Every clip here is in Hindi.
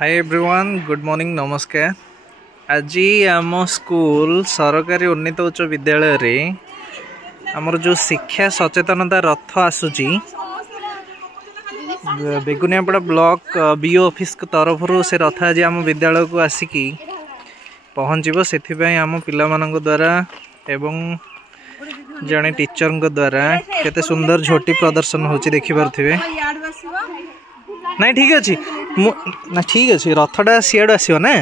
हाय एवरीवन गुड मॉर्निंग नमस्कार। आज आम स्कूल सरकारी उन्नीत उच्च विद्यालय रे आमर जो शिक्षा सचेतनता रथ आसूची बेगुनियापड़ा ब्लॉक बीओ ऑफिस तरफ से रथ आज आम विद्यालय को आसिकी पहुँचब से आम पिलामानंक द्वारा एवं जड़े टीचर द्वारा केते सुंदर झोटी प्रदर्शन होची देखि पारथिबे। नहीं ठीक अच्छे ना ठीक अच्छे रथटा सीआड़ आसो ना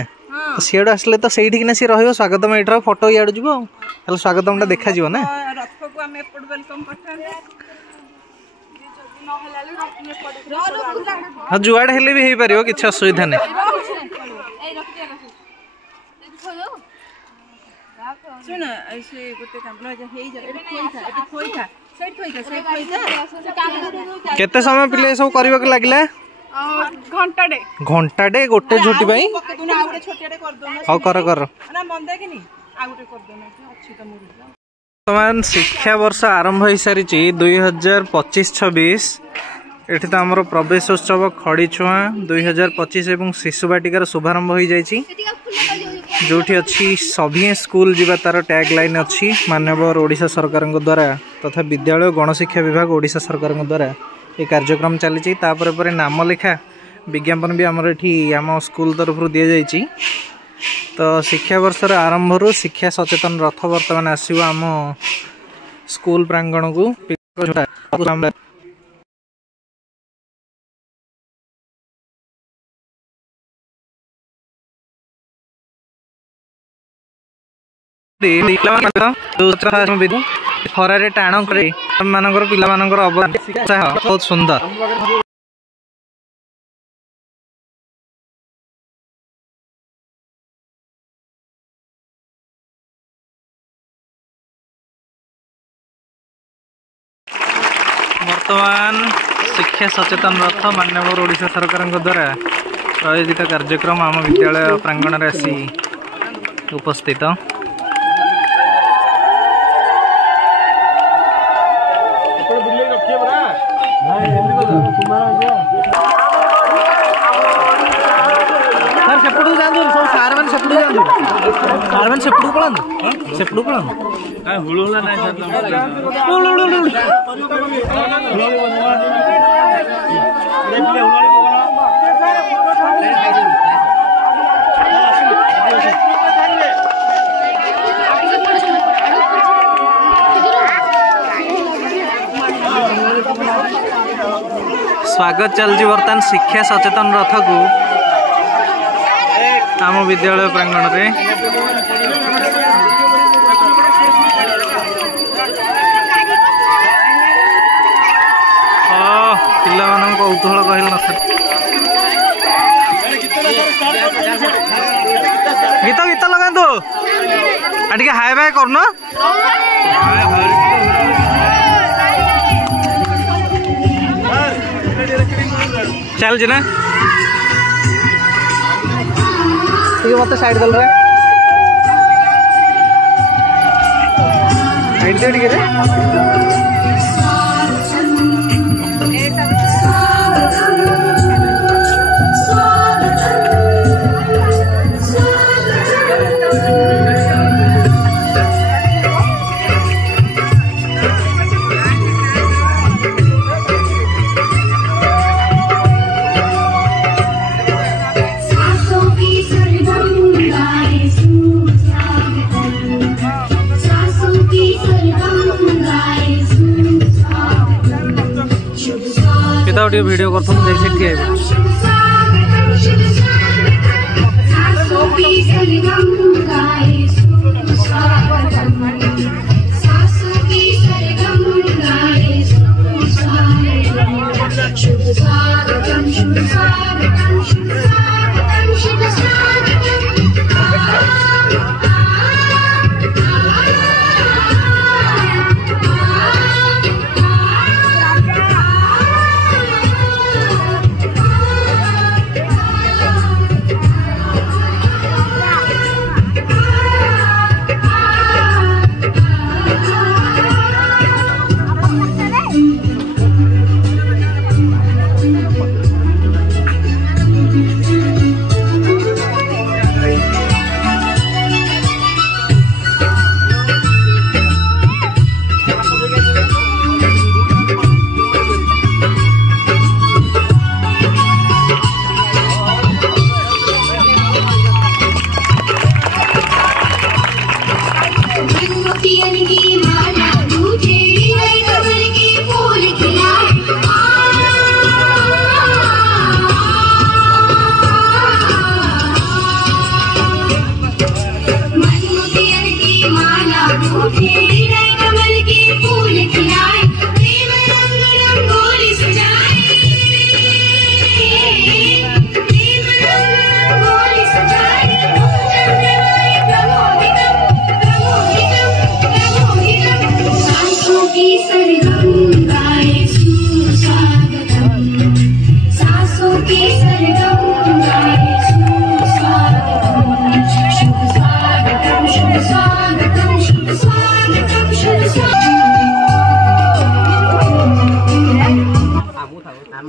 तो सीआड़ आसले तो सही ना सी रही स्वागतम ये फोटो इड जी स्वागतम देखा ना हाँ जुआड़ हेले भी हो पार कि असुविधा नहीं। केते समय पिले सब करबा के लागला घंटाटे गोटे झोटी भाई हाँ कर वर्तमान शिक्षा वर्ष आरंभ हो सारी 2025-26 एठी तो आमर प्रवेश उत्सव खड़ी छुआ 2025 एवं शिशु बाटिकार शुभारंभ हो जाइए जो अच्छी सभी स्कूल जीवा तार टैग लाइन अच्छी माननीय ओडिशा सरकार द्वारा तथा विद्यालय गणशिक्षा विभाग ओडिशा सरकार द्वारा ये कार्यक्रम चली तापर नाम लिखा विज्ञापन भी आमर एठी आम स्कूल तरफ दि जाइए। तो शिक्षा वर्षर आरंभ शिक्षा सचेतन रथ वर्तमान आसो आम स्कूल प्रांगण को खरारे टाण करे पिलामानंकर अवदान बहुत सुंदर। वर्तमान शिक्षा सचेतन रथ माननीय ओडिशा सरकार द्वारा आयोजित कार्यक्रम आम विद्यालय प्रांगण में आसी उपस्थित। सेपटू जातु सब सार मैंने सेपटू जातु सार मैंने सेपटू पड़ानु सेपटू पड़ानु हुलुला नहीं स्वागत चलती बर्तमान शिक्षा सचेतन रथ को आम विद्यालय प्रांगण में पिला मान कौतूहल कहल न गीत गीत लगातु टे हाय बाय करन चल ना मत साइड दल रे साइड दे टिके रे वीडियो करता हूँ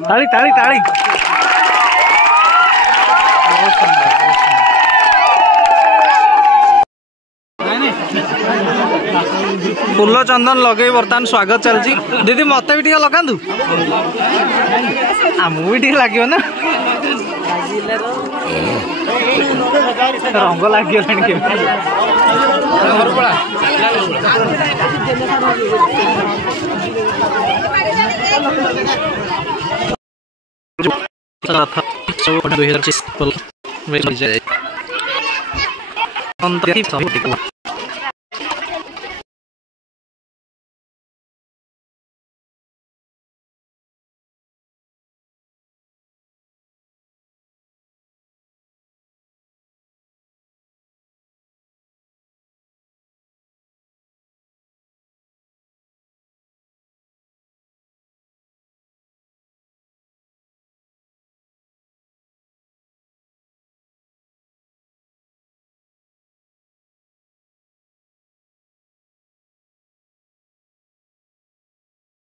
ताली ताली ताली फूल चंदन लगे बर्तमान स्वागत चलती दीदी मत भी टे लगातु आमको भी लगे ना रंग लगे